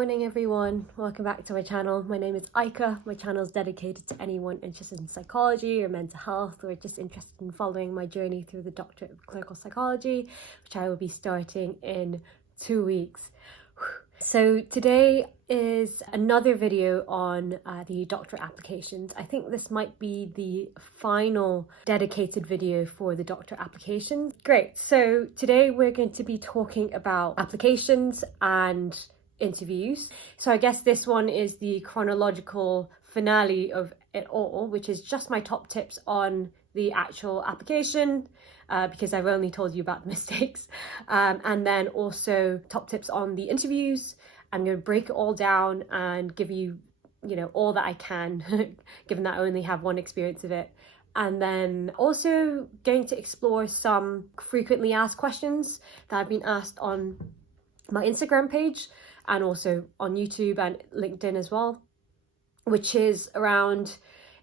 morning everyone, welcome back to my channel. My name is Aika. My channel is dedicated to anyone interested in psychology or mental health or just interested in following my journey through the doctorate of clinical psychology, which I will be starting in 2 weeks. So today is another video on the doctorate applications. I think this might be the final dedicated video for the doctorate application. Great, so today we're going to be talking about applications and interviews. So I guess this one is the chronological finale of it all, which is just my top tips on the actual application, because I've only told you about the mistakes, and then also top tips on the interviews. I'm going to break it all down and give you, all that I can, given that I only have one experience of it. And then also going to explore some frequently asked questions that have been asked on my Instagram page and also on YouTube and LinkedIn as well, which is around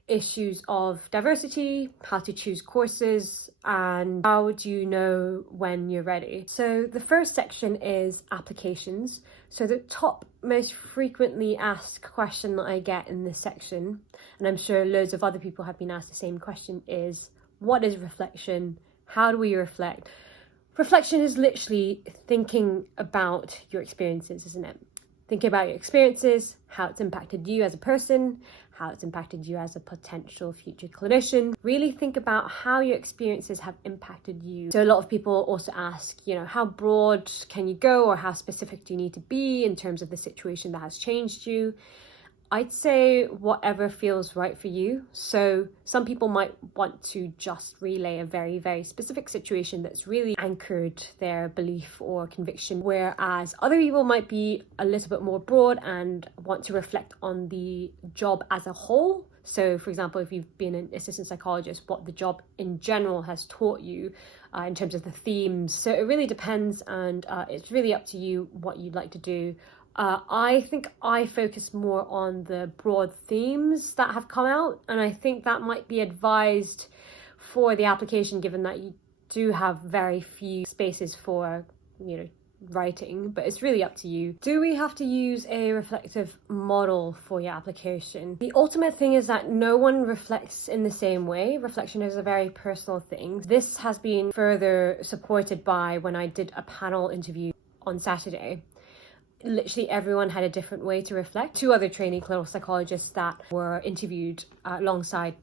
issues of diversity, how to choose courses, and how do you know when you're ready. So the first section is applications. So the top most frequently asked question that I get in this section, and I'm sure loads of other people have been asked the same question, is what is reflection? How do we reflect? Reflection is literally thinking about your experiences, isn't it? Thinking about your experiences, how it's impacted you as a person, how it's impacted you as a potential future clinician. Really think about how your experiences have impacted you. So a lot of people also ask, how broad can you go, or how specific do you need to be in terms of the situation that has changed you? I'd say whatever feels right for you. So some people might want to just relay a very, very specific situation that's really anchored their belief or conviction, whereas other people might be a little bit more broad and want to reflect on the job as a whole. So for example, if you've been an assistant psychologist, what the job in general has taught you in terms of the themes. So it really depends, and it's really up to you what you'd like to do. I think I focus more on the broad themes that have come out, and I think that might be advised for the application, given that you do have very few spaces for, writing, but it's really up to you. Do we have to use a reflective model for your application? The ultimate thing is that no one reflects in the same way. Reflection is a very personal thing. This has been further supported by when I did a panel interview on Saturday. Literally everyone had a different way to reflect. 2 other trainee clinical psychologists that were interviewed alongside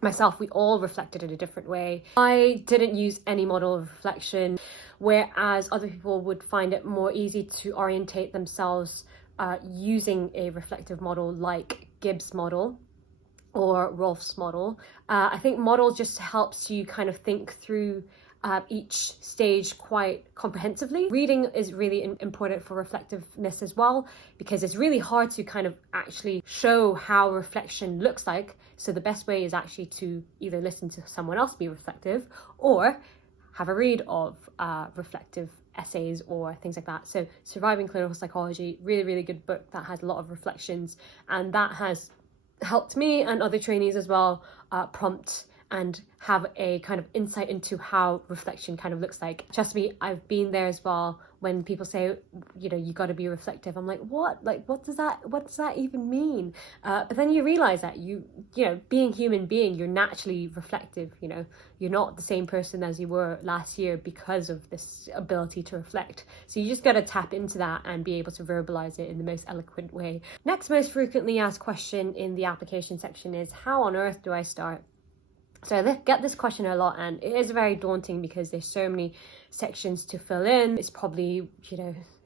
myself, we all reflected in a different way. I didn't use any model of reflection, whereas other people would find it more easy to orientate themselves using a reflective model like Gibbs' model or Rolf's model. I think model just helps you kind of think through each stage quite comprehensively. Reading is really important for reflectiveness as well, because it's really hard to kind of actually show how reflection looks like. So the best way is actually to either listen to someone else be reflective or have a read of reflective essays or things like that. So Surviving Clinical Psychology, really, really good book that has a lot of reflections, and that has helped me and other trainees as well prompt and have a kind of insight into how reflection kind of looks like. Trust me, I've been there as well. When people say, you got to be reflective, I'm like, what? Like, what does that even mean? But then you realize that being human being, you're naturally reflective. You're not the same person as you were last year because of this ability to reflect. So you just got to tap into that and be able to verbalize it in the most eloquent way. Next most frequently asked question in the application section is, how on earth do I start? So I get this question a lot, and it is very daunting because there's so many sections to fill in. It's probably,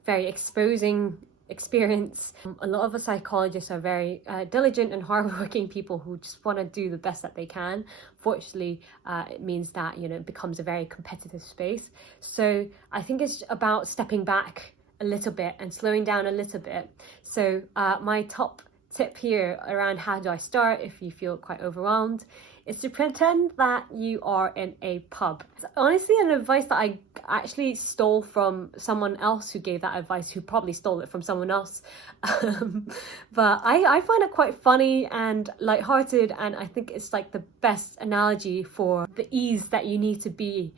very exposing experience. A lot of us psychologists are very diligent and hardworking people who just want to do the best that they can. Fortunately, it means that, it becomes a very competitive space. So I think it's about stepping back a little bit and slowing down a little bit. So my top tip here around how do I start if you feel quite overwhelmed is to pretend that you are in a pub. It's honestly an advice that I actually stole from someone else who gave that advice, who probably stole it from someone else. But I find it quite funny and lighthearted, and I think it's like the best analogy for the ease that you need to be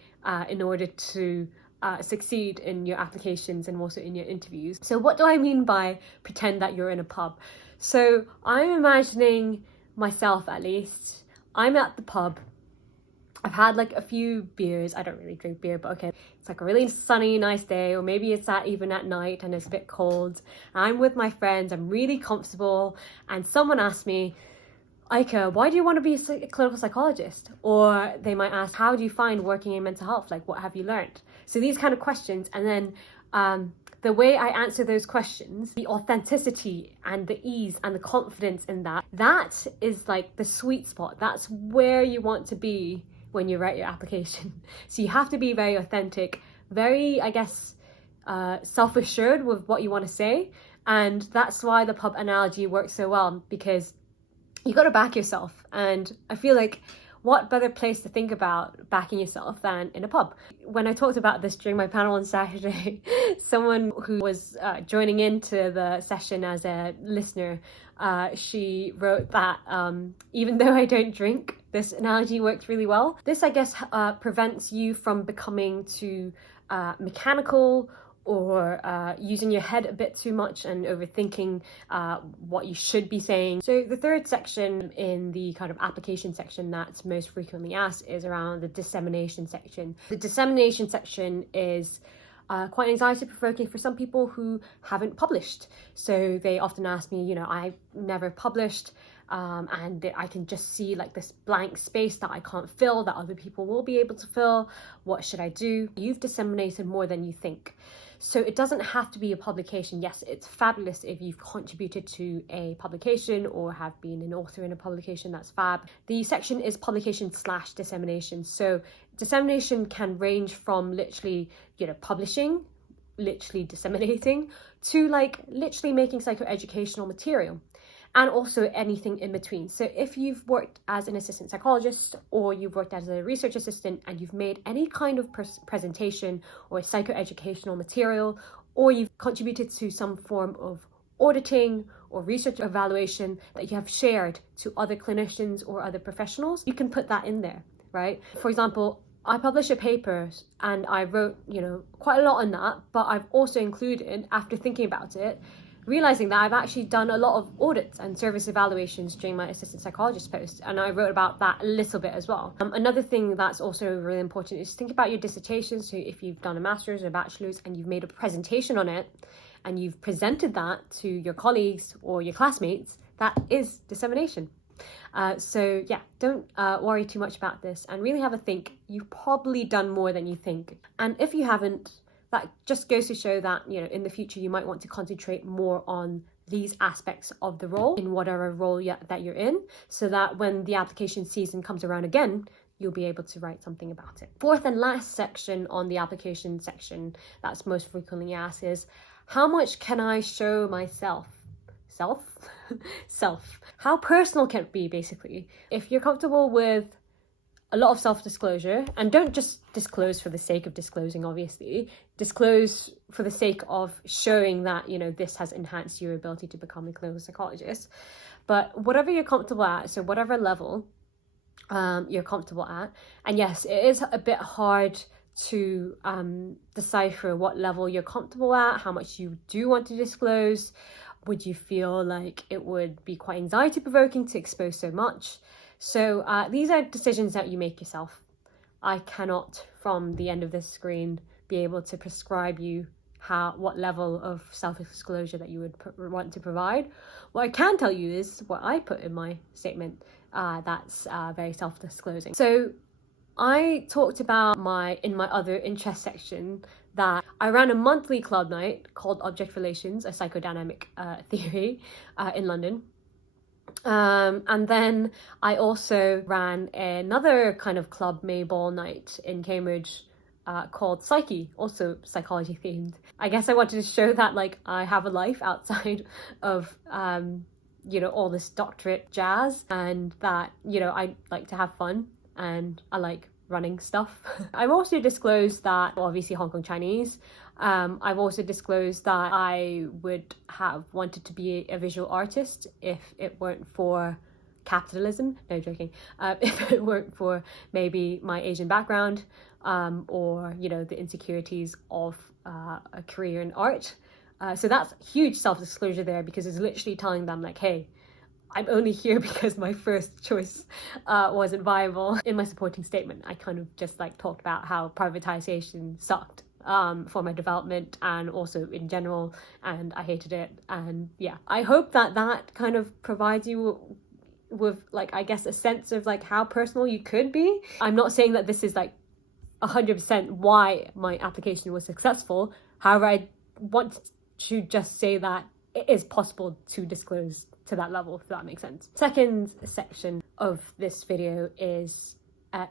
in order to succeed in your applications and also in your interviews. So what do I mean by pretend that you're in a pub? So I'm imagining myself, at least, I'm at the pub. I've had like a few beers. I don't really drink beer, but okay. It's like a really sunny, nice day, or maybe it's even at night and it's a bit cold. I'm with my friends, I'm really comfortable, and someone asks me, Aika, why do you want to be a clinical psychologist? Or they might ask, how do you find working in mental health? Like, what have you learned? So these kind of questions, and then the way I answer those questions, the authenticity and the ease and the confidence in that is like the sweet spot. That's where you want to be when you write your application. So you have to be very authentic, very, I guess, self-assured with what you want to say. And that's why the pub analogy works so well, because you got to back yourself. And I feel like what better place to think about backing yourself than in a pub? When I talked about this during my panel on Saturday, someone who was joining into the session as a listener, she wrote that even though I don't drink, this analogy works really well. This, I guess, prevents you from becoming too mechanical, or using your head a bit too much and overthinking what you should be saying. So the third section in the kind of application section that's most frequently asked is around the dissemination section. The dissemination section is quite anxiety-provoking for some people who haven't published. So they often ask me, you know, I've never published, and I can just see like this blank space that I can't fill, that other people will be able to fill. What should I do? You've disseminated more than you think. So it doesn't have to be a publication. Yes, it's fabulous if you've contributed to a publication or have been an author in a publication, that's fab. The section is publication/dissemination. So dissemination can range from literally, you know, publishing, literally disseminating, to like literally making psychoeducational material, and also anything in between. So if you've worked as an assistant psychologist, or you've worked as a research assistant and you've made any kind of presentation or psychoeducational material, or you've contributed to some form of auditing or research evaluation that you have shared to other clinicians or other professionals, you can put that in there, right? For example, I published a paper and I wrote, you know, quite a lot on that, but I've also included, after thinking about it, realizing that I've actually done a lot of audits and service evaluations during my assistant psychologist post, and I wrote about that a little bit as well. Another thing that's also really important is think about your dissertation. So if you've done a master's or a bachelor's and you've made a presentation on it and you've presented that to your colleagues or your classmates, that is dissemination. So yeah, don't worry too much about this and really have a think. You've probably done more than you think, and if you haven't, that just goes to show that, you know, in the future you might want to concentrate more on these aspects of the role in whatever role that you're in, so that when the application season comes around again, you'll be able to write something about it. Fourth and last section on the application section that's most frequently asked is, how much can I show myself? Self. How personal can it be, basically? If you're comfortable with a lot of self-disclosure, and don't just disclose for the sake of disclosing, obviously, disclose for the sake of showing that, you know, this has enhanced your ability to become a clinical psychologist. But whatever you're comfortable at, so whatever level you're comfortable at, and yes, it is a bit hard to decipher what level you're comfortable at, how much you do want to disclose. Would you feel like it would be quite anxiety-provoking to expose so much? So these are decisions that you make yourself. I cannot, from the end of this screen, be able to prescribe you what level of self-disclosure that you would want to provide. What I can tell you is what I put in my statement that's very self-disclosing. So I talked about in my other interest section that I ran a monthly club night called Object Relations, a psychodynamic theory in London. And then I also ran another kind of club May ball night in Cambridge called Psyche, also psychology themed. I guess I wanted to show that like I have a life outside of you know, all this doctorate jazz, and that, you know, I like to have fun and I like running stuff. I've also disclosed that, well, obviously Hong Kong Chinese. I've also disclosed that I would have wanted to be a visual artist if it weren't for capitalism. No, joking. If it weren't for maybe my Asian background. or, you know, the insecurities of a career in art. So that's huge self-disclosure there, because it's literally telling them like, hey, I'm only here because my first choice wasn't viable. In my supporting statement, I kind of just like talked about how privatization sucked for my development and also in general, and I hated it. And yeah, I hope that that kind of provides you with, like, I guess a sense of like how personal you could be. I'm not saying that this is like 100% why my application was successful. However, I want to just say that it is possible to disclose to that level, if that makes sense. Second section of this video is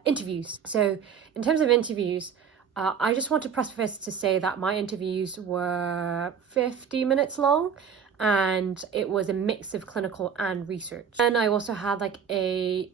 interviews. So in terms of interviews, I just want to preface to say that my interviews were 50 minutes long, and it was a mix of clinical and research. And I also had like a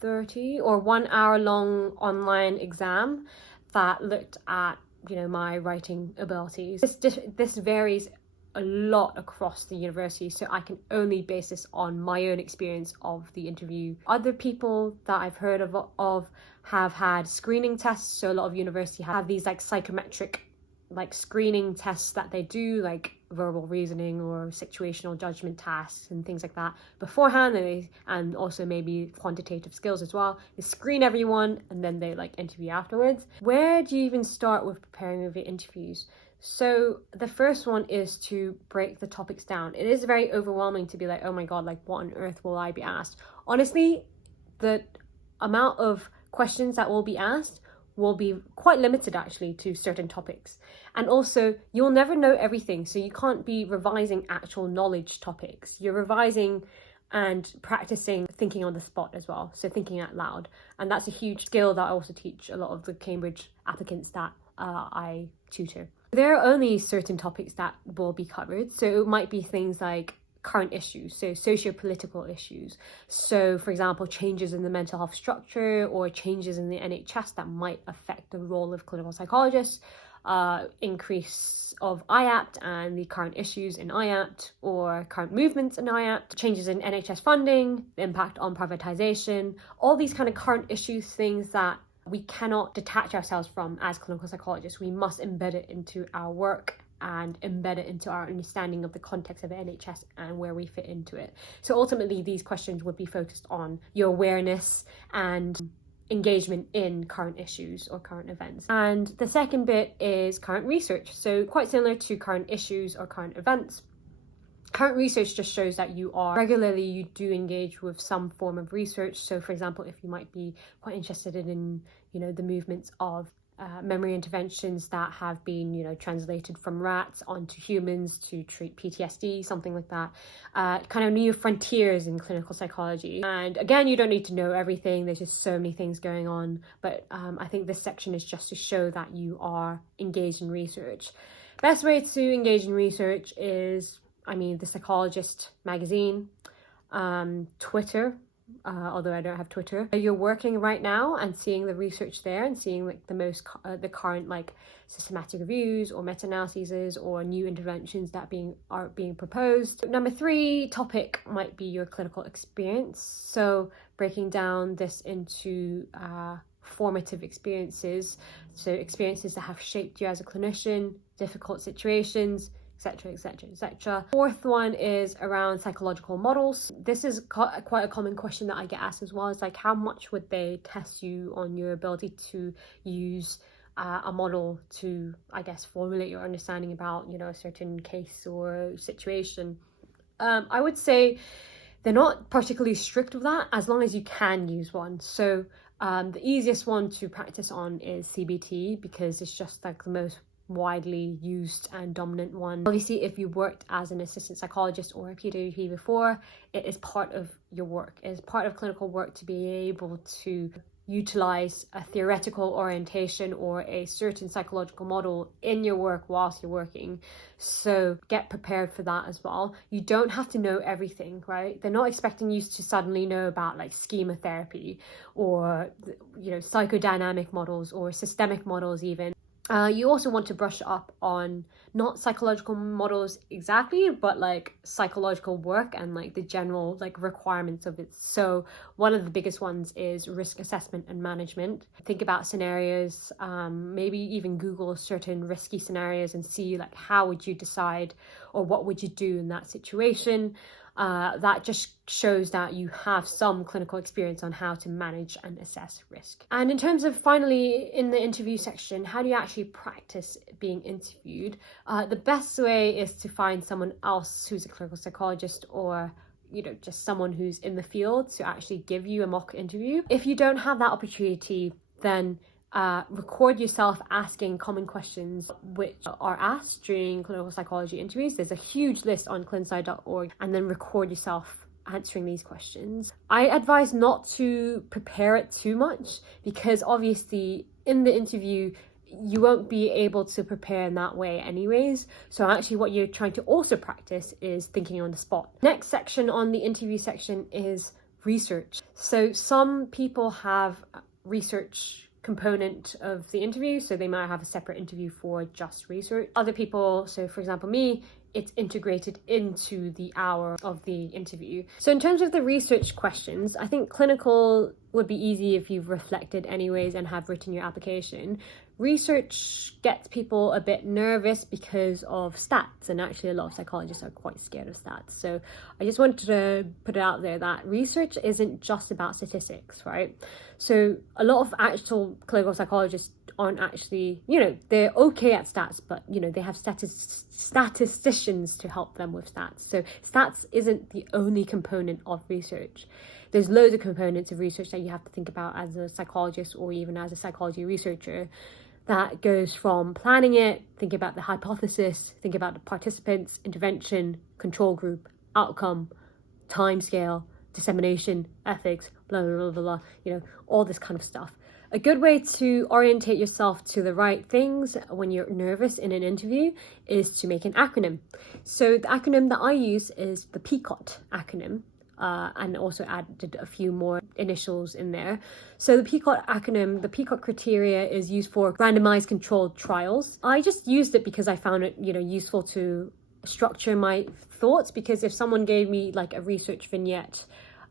30 or 1 hour long online exam that looked at, you know, my writing abilities. This varies a lot across the university, so I can only base this on my own experience of the interview. Other people that I've heard of have had screening tests. So a lot of universities have these like psychometric like screening tests that they do, like verbal reasoning or situational judgment tasks and things like that beforehand, and also maybe quantitative skills as well. They screen everyone and then they like interview afterwards. Where do you even start with preparing for your interviews? So the first one is to break the topics down. It is very overwhelming to be like, oh my god, like what on earth will I be asked? Honestly, the amount of questions that will be asked will be quite limited actually to certain topics. And also, you'll never know everything, so you can't be revising actual knowledge topics. You're revising and practicing thinking on the spot as well, so thinking out loud. And that's a huge skill that I also teach a lot of the Cambridge applicants that I tutor. There are only certain topics that will be covered, so it might be things like current issues, so socio-political issues. So for example, changes in the mental health structure or changes in the NHS that might affect the role of clinical psychologists, increase of IAPT and the current issues in IAPT or current movements in IAPT, changes in NHS funding, the impact on privatization, all these kind of current issues, things that we cannot detach ourselves from as clinical psychologists. We must embed it into our work and embed it into our understanding of the context of the NHS and where we fit into it. So ultimately, these questions would be focused on your awareness and engagement in current issues or current events. And the second bit is current research. So quite similar to current issues or current events. Current research just shows that you do engage with some form of research. So for example, if you might be quite interested in, you know, the movements of memory interventions that have been, you know, translated from rats onto humans to treat PTSD, something like that. Kind of new frontiers in clinical psychology. And again, you don't need to know everything. There's just so many things going on. But I think this section is just to show that you are engaged in research. Best way to engage in research is, I mean, The Psychologist magazine, Twitter, although I don't have Twitter. You're working right now and seeing the research there and seeing like the current like systematic reviews or meta-analyses or new interventions that are being proposed. Number 3 topic might be your clinical experience. So breaking down this into formative experiences, so experiences that have shaped you as a clinician, difficult situations, etc, etc, etc. Fourth one is around psychological models. This is quite a common question that I get asked as well. It's like, how much would they test you on your ability to use a model to, I guess, formulate your understanding about, you know, a certain case or situation? I would say they're not particularly strict with that, as long as you can use one. So the easiest one to practice on is CBT, because it's just like the most widely used and dominant one. Obviously, if you worked as an assistant psychologist or a PWP before, it is part of your work. It is part of clinical work to be able to utilize a theoretical orientation or a certain psychological model in your work whilst you're working. So get prepared for that as well. You don't have to know everything, right? They're not expecting you to suddenly know about like schema therapy or, you know, psychodynamic models or systemic models even. You also want to brush up on not psychological models exactly, but like psychological work and like the general like requirements of it. So one of the biggest ones is risk assessment and management. Think about scenarios, maybe even Google certain risky scenarios and see like how would you decide or what would you do in that situation. That just shows that you have some clinical experience on how to manage and assess risk. And in terms of finally in the interview section, how do you actually practice being interviewed? The best way is to find someone else who's a clinical psychologist or just someone who's in the field to actually give you a mock interview. If you don't have that opportunity, then record yourself asking common questions which are asked during clinical psychology interviews. There's a huge list on clinsci.org, and then record yourself answering these questions. I advise not to prepare it too much because obviously in the interview you won't be able to prepare in that way anyways. So actually what you're trying to also practice is thinking on the spot. Next section on the interview section is research. So some people have research component of the interview, so they might have a separate interview for just research. Other people, so for example me, it's integrated into the hour of the interview. So in terms of the research questions, I think clinical would be easy if you've reflected anyways and have written your application. Research gets people a bit nervous because of stats, and actually a lot of psychologists are quite scared of stats. So I just wanted to put it out there that research isn't just about statistics, right? So a lot of actual clinical psychologists aren't actually, they're okay at stats, but they have statisticians to help them with stats. So stats isn't the only component of research. There's loads of components of research that you have to think about as a psychologist or even as a psychology researcher. That goes from planning it, thinking about the hypothesis, thinking about the participants, intervention, control group, outcome, timescale, dissemination, ethics, blah, blah, blah, blah, all this kind of stuff. A good way to orientate yourself to the right things when you're nervous in an interview is to make an acronym. So the acronym that I use is the PCOT acronym. And also added a few more initials in there. So the PCOT acronym, the PCOT criteria is used for randomized controlled trials. I just used it because I found it, useful to structure my thoughts, because if someone gave me like a research vignette,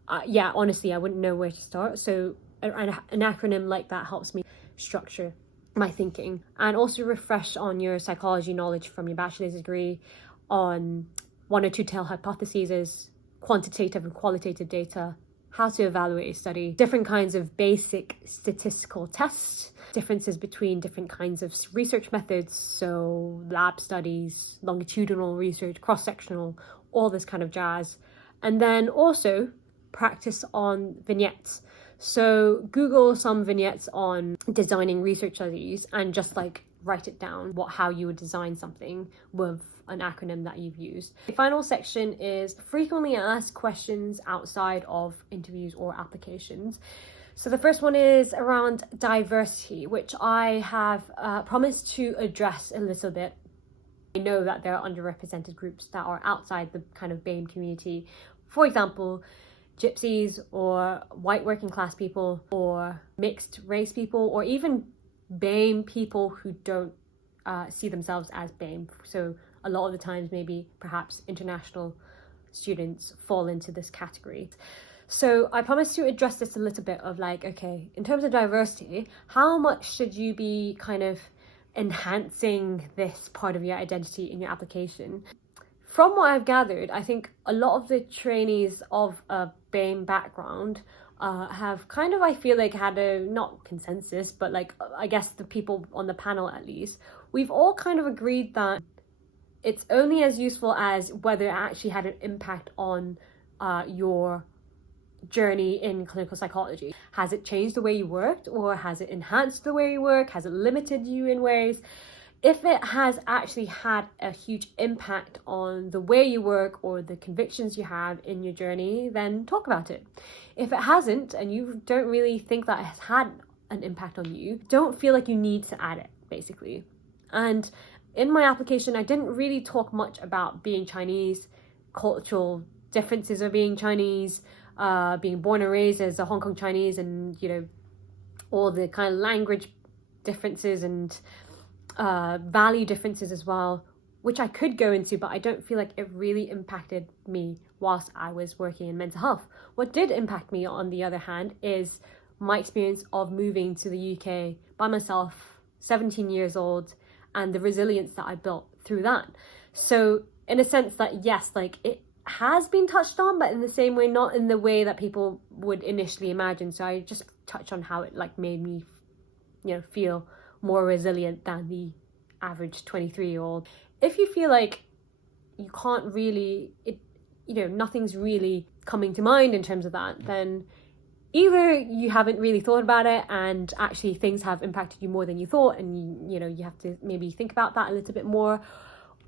honestly, I wouldn't know where to start. So an acronym like that helps me structure my thinking and also refresh on your psychology knowledge from your bachelor's degree on one or two tail hypotheses, quantitative and qualitative data, how to evaluate a study, different kinds of basic statistical tests, differences between different kinds of research methods, so lab studies, longitudinal research, cross-sectional, all this kind of jazz. And then also practice on vignettes. So Google some vignettes on designing research studies and just like write it down, how you would design something with an acronym that you've used. The final section is frequently asked questions outside of interviews or applications. So the first one is around diversity, which I have promised to address a little bit. I know that there are underrepresented groups that are outside the kind of BAME community. For example, gypsies or white working class people or mixed race people or even BAME people who don't see themselves as BAME. So a lot of the times maybe perhaps international students fall into this category. So I promised to address this a little bit of like, okay, in terms of diversity, how much should you be kind of enhancing this part of your identity in your application? From what I've gathered, I think a lot of the trainees of a BAME background have kind of, I feel like, had a, not consensus, but like, I guess the people on the panel at least, we've all kind of agreed that it's only as useful as whether it actually had an impact on your journey in clinical psychology. Has it changed the way you worked, or has it enhanced the way you work? Has it limited you in ways? If it has actually had a huge impact on the way you work or the convictions you have in your journey, then talk about it. If it hasn't, and you don't really think that it has had an impact on you, don't feel like you need to add it, basically. And in my application, I didn't really talk much about being Chinese, cultural differences of being Chinese, being born and raised as a Hong Kong Chinese, and all the kind of language differences and value differences as well, which I could go into, but I don't feel like it really impacted me whilst I was working in mental health. What did impact me, on the other hand, is my experience of moving to the UK by myself, 17 years old, and the resilience that I built through that. So in a sense that, yes, like it has been touched on, but in the same way, not in the way that people would initially imagine. So I just touch on how it like made me, feel more resilient than the average 23-year-old. If you feel like you can't really, nothing's really coming to mind in terms of that, then either you haven't really thought about it and actually things have impacted you more than you thought, and you have to maybe think about that a little bit more,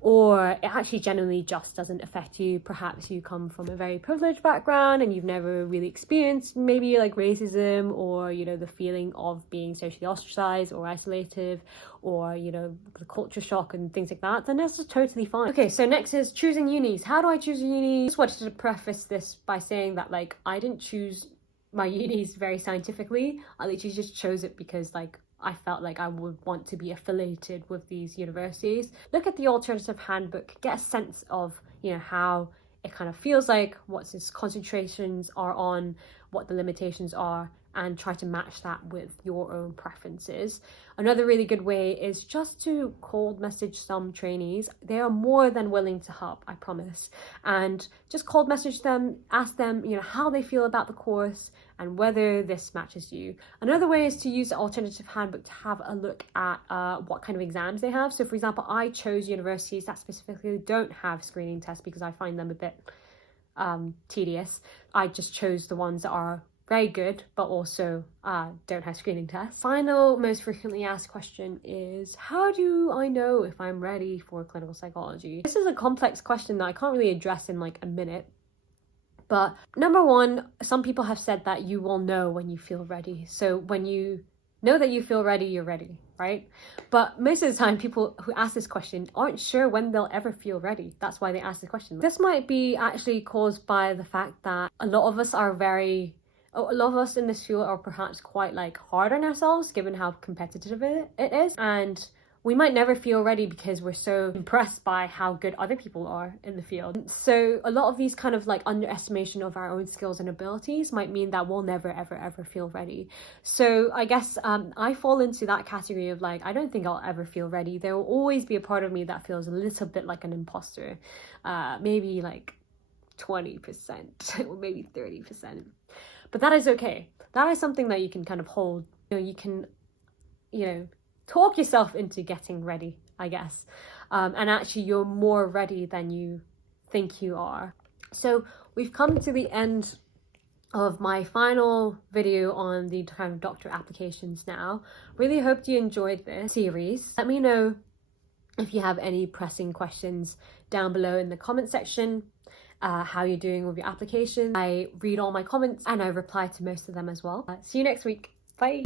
or it actually genuinely just doesn't affect you. Perhaps you come from a very privileged background and you've never really experienced maybe like racism, or the feeling of being socially ostracized or isolated, or the culture shock and things like that, then that's just totally fine. Okay, so next is choosing unis. How do I choose a uni? I just wanted to preface this by saying that like I didn't choose my unis very scientifically. I literally just chose it because like I felt like I would want to be affiliated with these universities. Look at the alternative handbook, get a sense of, how it kind of feels like, what its concentrations are on, what the limitations are, and try to match that with your own preferences. Another really good way is just to cold message some trainees. They are more than willing to help, I promise. And just cold message them, ask them, how they feel about the course and whether this matches you. Another way is to use the alternative handbook to have a look at what kind of exams they have. So for example, I chose universities that specifically don't have screening tests because I find them a bit tedious. I just chose the ones that are very good, but also don't have screening tests. Final, most frequently asked question is, how do I know if I'm ready for clinical psychology? This is a complex question that I can't really address in like a minute. But number one, some people have said that you will know when you feel ready. So when you know that you feel ready, you're ready, right? But most of the time, people who ask this question aren't sure when they'll ever feel ready. That's why they ask the question. This might be actually caused by the fact that a lot of us in this field are perhaps quite like hard on ourselves, given how competitive it is. And we might never feel ready because we're so impressed by how good other people are in the field. So a lot of these kind of like underestimation of our own skills and abilities might mean that we'll never, ever feel ready. So I guess I fall into that category of like, I don't think I'll ever feel ready. There will always be a part of me that feels a little bit like an imposter, maybe like 20% or maybe 30%. But that is okay. That is something that you can kind of hold. You can, talk yourself into getting ready, I guess. And actually you're more ready than you think you are. So we've come to the end of my final video on the kind of doctor applications now. Really hope you enjoyed this series. Let me know if you have any pressing questions down below in the comment section. How you're doing with your application. I read all my comments and I reply to most of them as well. See you next week. Bye.